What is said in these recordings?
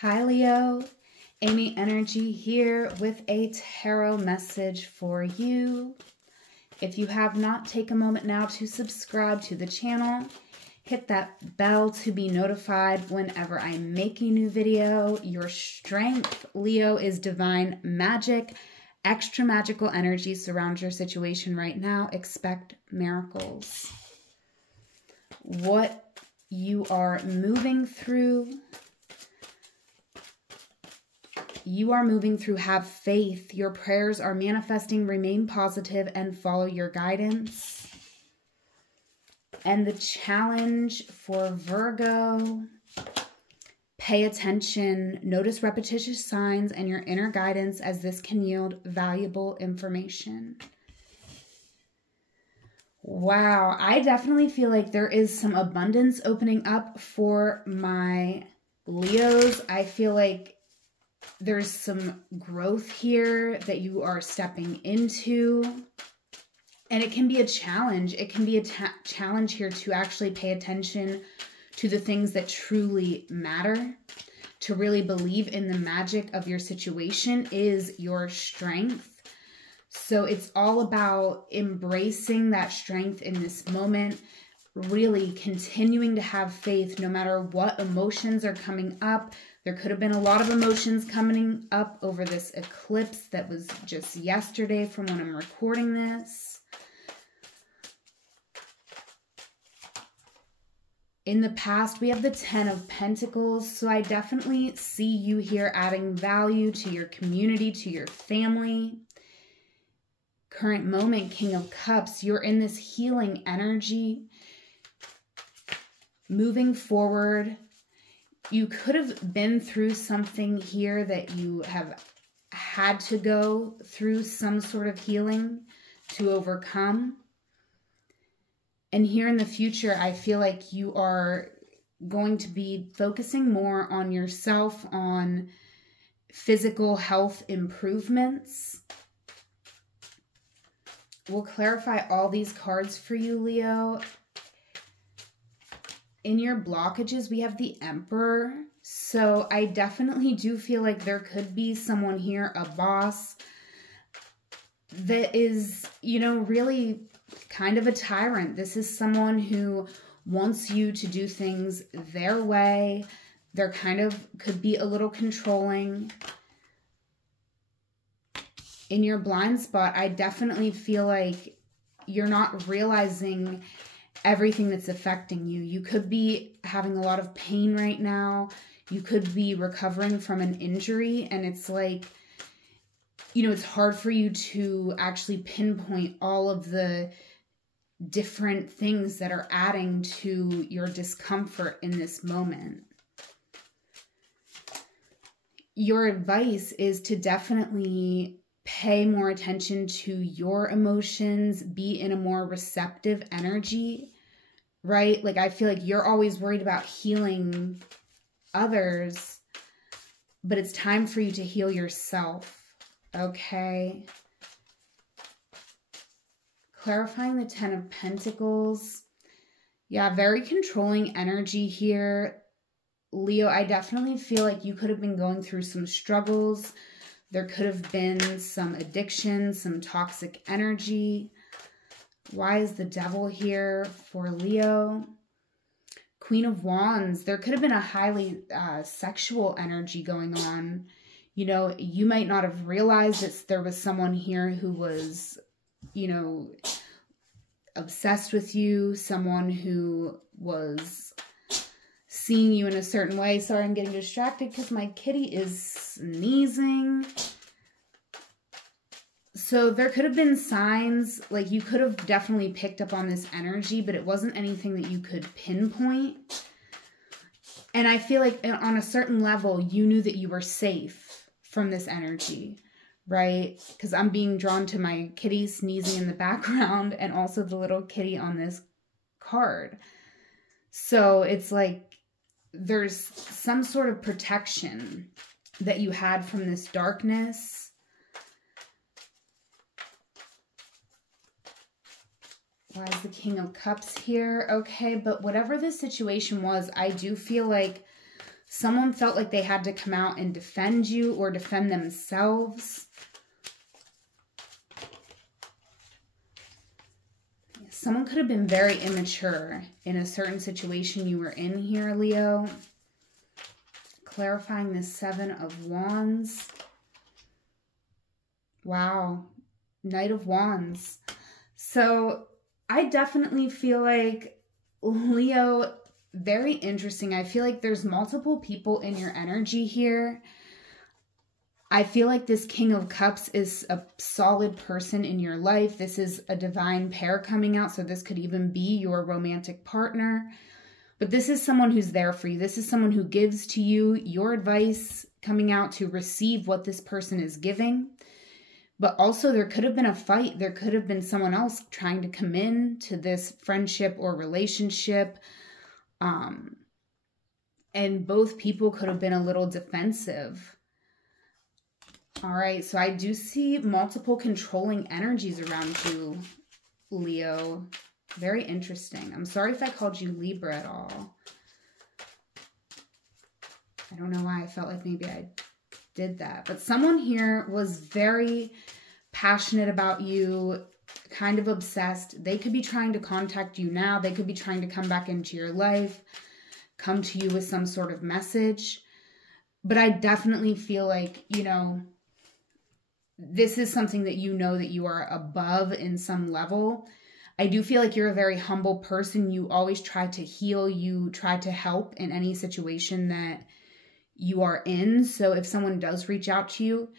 Hi Leo, Amy Energy here with a tarot message for you. If you have not, take a moment now to subscribe to the channel. Hit that bell to be notified whenever I make a new video. Your strength, Leo, is divine magic. Extra magical energy surrounds your situation right now. Expect miracles. What you are moving through, have faith. Your prayers are manifesting. Remain positive and follow your guidance. And the challenge for Virgo, pay attention. Notice repetitious signs and your inner guidance, as this can yield valuable information. Wow, I definitely feel like there is some abundance opening up for my Leos. I feel like there's some growth here that you are stepping into. And it can be a challenge. It can be a challenge here to actually pay attention to the things that truly matter. To really believe in the magic of your situation is your strength. So it's all about embracing that strength in this moment. Really continuing to have faith no matter what emotions are coming up. There could have been a lot of emotions coming up over this eclipse that was just yesterday from when I'm recording this. In the past, we have the 10 of Pentacles, so I definitely see you here adding value to your community, to your family. Current moment, King of Cups, you're in this healing energy. Moving forward, you could have been through something here that you have had to go through some sort of healing to overcome. And here in the future, I feel like you are going to be focusing more on yourself, on physical health improvements. We'll clarify all these cards for you, Leo. In your blockages, we have the Emperor. So I definitely do feel like there could be someone here, a boss, that is, you know, really kind of a tyrant. This is someone who wants you to do things their way. They're kind of, could be a little controlling. In your blind spot, I definitely feel like you're not realizing everything that's affecting you. You could be having a lot of pain right now. You could be recovering from an injury, and it's like, you know, it's hard for you to actually pinpoint all of the different things that are adding to your discomfort in this moment. Your advice is to definitely pay more attention to your emotions, be in a more receptive energy, right? Like, I feel like you're always worried about healing others, but it's time for you to heal yourself, okay? Clarifying the 10 of Pentacles. Yeah, very controlling energy here. Leo, I definitely feel like you could have been going through some struggles. There could have been some addiction, some toxic energy. Why is the Devil here for Leo? Queen of Wands. There could have been a highly sexual energy going on. You know, you might not have realized that there was someone here who was, you know, obsessed with you. Someone who was seeing you in a certain way. Sorry, I'm getting distracted because my kitty is sneezing. So there could have been signs, like you could have definitely picked up on this energy, but it wasn't anything that you could pinpoint. And I feel like on a certain level, you knew that you were safe from this energy, right? Because I'm being drawn to my kitty sneezing in the background and also the little kitty on this card. So it's like there's some sort of protection that you had from this darkness. Why is the King of Cups here? Okay, but whatever the situation was, I do feel like Someone felt like they had to come out and defend you or defend themselves. Someone could have been very immature in a certain situation you were in here, Leo. Clarifying the Seven of Wands. Wow. Knight of Wands. So I definitely feel like, Leo, very interesting. I feel like there's multiple people in your energy here. I feel like this King of Cups is a solid person in your life. This is a divine pair coming out, so this could even be your romantic partner. But this is someone who's there for you. This is someone who gives to you your advice, coming out to receive what this person is giving. But also there could have been a fight. There could have been someone else trying to come in to this friendship or relationship. And both people could have been a little defensive. All right, so I do see multiple controlling energies around you, Leo. Very interesting. I'm sorry if I called you Libra at all. I don't know why I felt like maybe I did that. But someone here was very passionate about you, kind of obsessed. They could be trying to contact you now. They could be trying to come back into your life, come to you with some sort of message. But I definitely feel like, you know, this is something that you know that you are above in some level. I do feel like you're a very humble person. You always try to heal. You try to help in any situation that you are in. So if someone does reach out to you,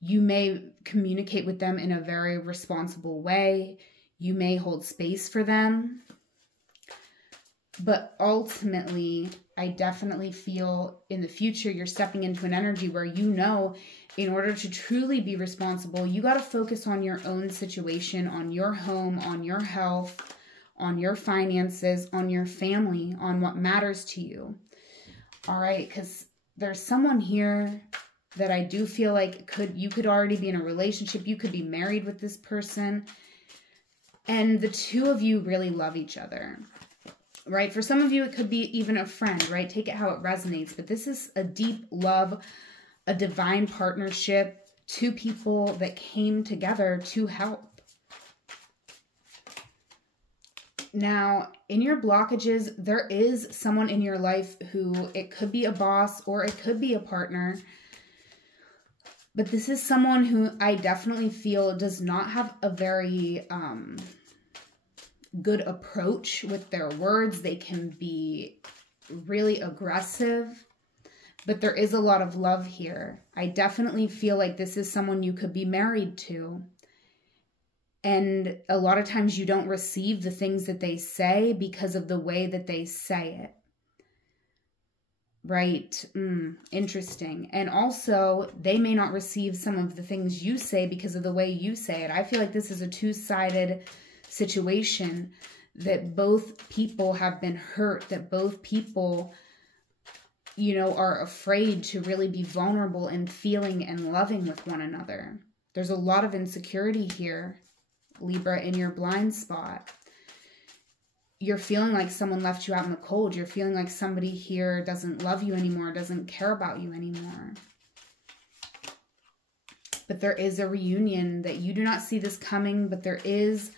you may communicate with them in a very responsible way. You may hold space for them. But ultimately, I definitely feel in the future you're stepping into an energy where you know in order to truly be responsible, you got to focus on your own situation, on your home, on your health, on your finances, on your family, on what matters to you. All right, because there's someone here that I do feel like you could already be in a relationship. You could be married with this person. And the two of you really love each other. Right? For some of you, it could be even a friend, right? Take it how it resonates. But this is a deep love, a divine partnership, two people that came together to help. Now, in your blockages, there is someone in your life who, it could be a boss or it could be a partner. But this is someone who I definitely feel does not have a very good approach with their words. They can be really aggressive, but there is a lot of love here. I definitely feel like this is someone you could be married to. And a lot of times you don't receive the things that they say because of the way that they say it. Right? Interesting. And also, they may not receive some of the things you say because of the way you say it. I feel like this is a two-sided situation, that both people have been hurt, that both people, you know, are afraid to really be vulnerable and feeling and loving with one another. There's a lot of insecurity here, Libra, in your blind spot. You're feeling like someone left you out in the cold. You're feeling like somebody here doesn't love you anymore, doesn't care about you anymore. But there is a reunion that you do not see this coming, but there is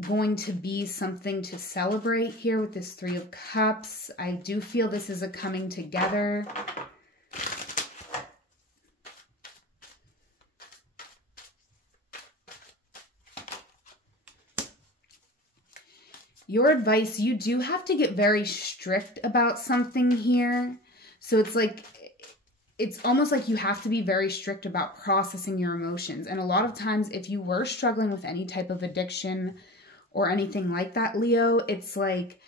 going to be something to celebrate here with this Three of Cups. I do feel this is a coming together. Your advice, you do have to get very strict about something here. So it's like, it's almost like you have to be very strict about processing your emotions. And a lot of times, if you were struggling with any type of addiction or anything like that, Leo, it's like,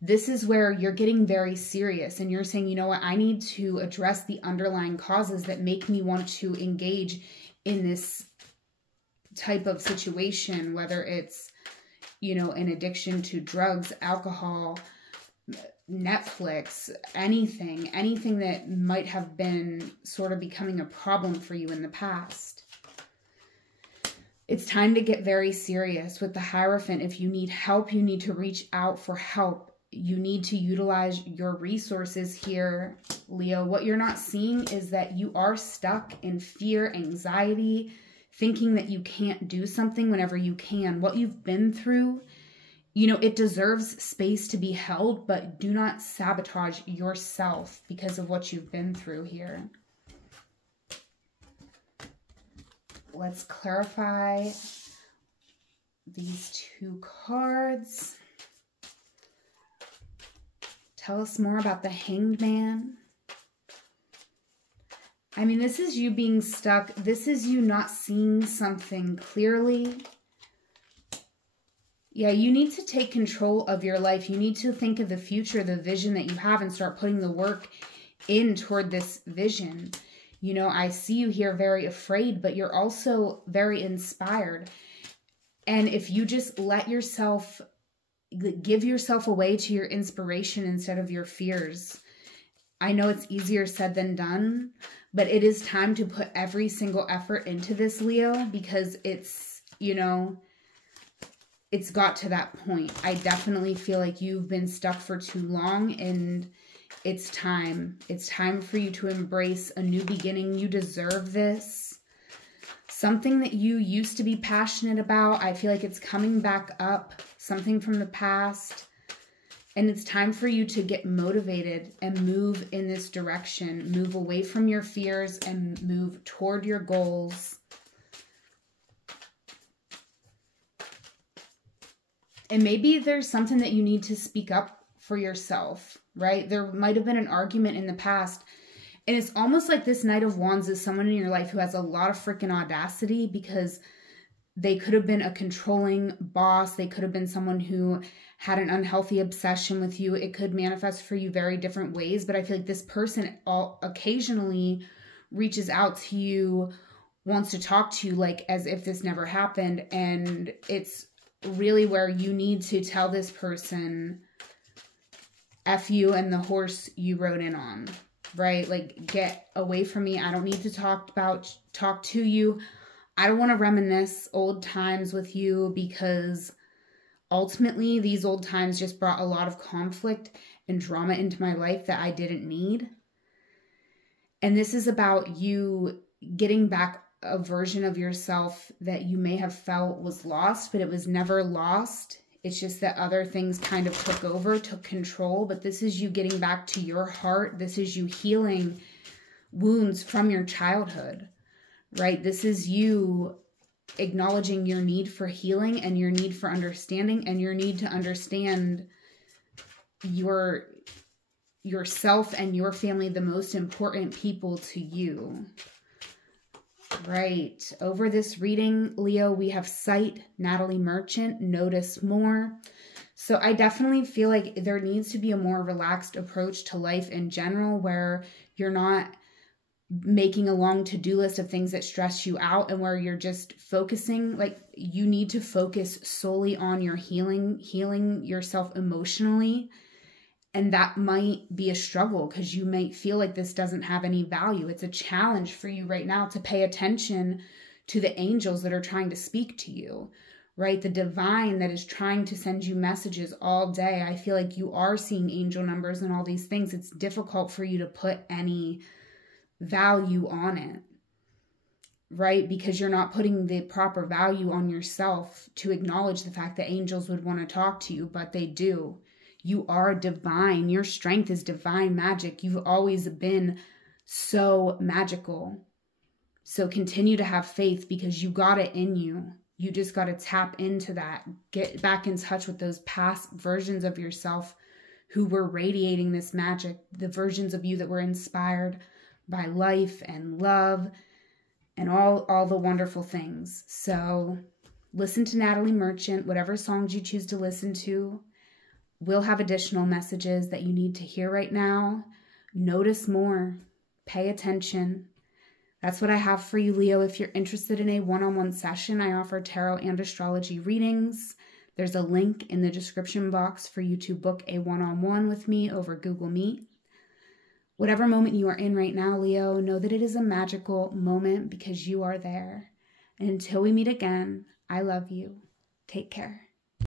this is where you're getting very serious and you're saying, you know what, I need to address the underlying causes that make me want to engage in this type of situation, whether it's, you know, an addiction to drugs, alcohol, Netflix, anything that might have been sort of becoming a problem for you in the past. It's time to get very serious with the Hierophant. If you need help, you need to reach out for help. you need to utilize your resources here, Leo. What you're not seeing is that you are stuck in fear, anxiety, thinking that you can't do something whenever you can. What you've been through, you know, it deserves space to be held, but do not sabotage yourself because of what you've been through here. Let's clarify these two cards. Tell us more about the Hanged Man. I mean, this is you being stuck. This is you not seeing something clearly. Yeah, you need to take control of your life. You need to think of the future, the vision that you have, and start putting the work in toward this vision. You know, I see you here very afraid, but you're also very inspired. And if you just let yourself, give yourself away to your inspiration instead of your fears. I know it's easier said than done, but it is time to put every single effort into this, Leo, because it's, you know, it's got to that point. I definitely feel like you've been stuck for too long, and it's time. It's time for you to embrace a new beginning. You deserve this. Something that you used to be passionate about, I feel like it's coming back up. Something from the past. And it's time for you to get motivated and move in this direction. Move away from your fears and move toward your goals. And maybe there's something that you need to speak up for yourself, right? There might have been an argument in the past. And it's almost like this Knight of Wands is someone in your life who has a lot of freaking audacity, because they could have been a controlling boss. They could have been someone who had an unhealthy obsession with you. It could manifest for you very different ways. But I feel like this person occasionally reaches out to you, wants to talk to you like as if this never happened. And it's really where you need to tell this person, F you and the horse you rode in on, right? Like, get away from me. I don't need to talk to you. I don't want to reminisce old times with you, because ultimately these old times just brought a lot of conflict and drama into my life that I didn't need. And this is about you getting back a version of yourself that you may have felt was lost, but it was never lost. It's just that other things kind of took over, took control. But this is you getting back to your heart. This is you healing wounds from your childhood. Right? This is you acknowledging your need for healing and your need for understanding and your need to understand yourself and your family, the most important people to you. Right. Over this reading, Leo, we have Sight, Natalie Merchant, Notice More. So I definitely feel like there needs to be a more relaxed approach to life in general, where you're not making a long to-do list of things that stress you out, and where you're just focusing, like, you need to focus solely on your healing yourself emotionally. And that might be a struggle, because you might feel like this doesn't have any value. It's a challenge for you right now to pay attention to the angels that are trying to speak to you, right? The divine that is trying to send you messages all day. I feel like you are seeing angel numbers and all these things. It's difficult for you to put any value on it, right? Because you're not putting the proper value on yourself to acknowledge the fact that angels would want to talk to you, but they do. You are divine. Your strength is divine magic. You've always been so magical. So continue to have faith, because you got it in you. You just got to tap into that. Get back in touch with those past versions of yourself who were radiating this magic, the versions of you that were inspired by life and love and all the wonderful things. So listen to Natalie Merchant, whatever songs you choose to listen to. We'll have additional messages that you need to hear right now. Notice more. Pay attention. That's what I have for you, Leo. If you're interested in a one-on-one session, I offer tarot and astrology readings. There's a link in the description box for you to book a one-on-one with me over Google Meet. Whatever moment you are in right now, Leo, know that it is a magical moment, because you are there. And until we meet again, I love you. Take care.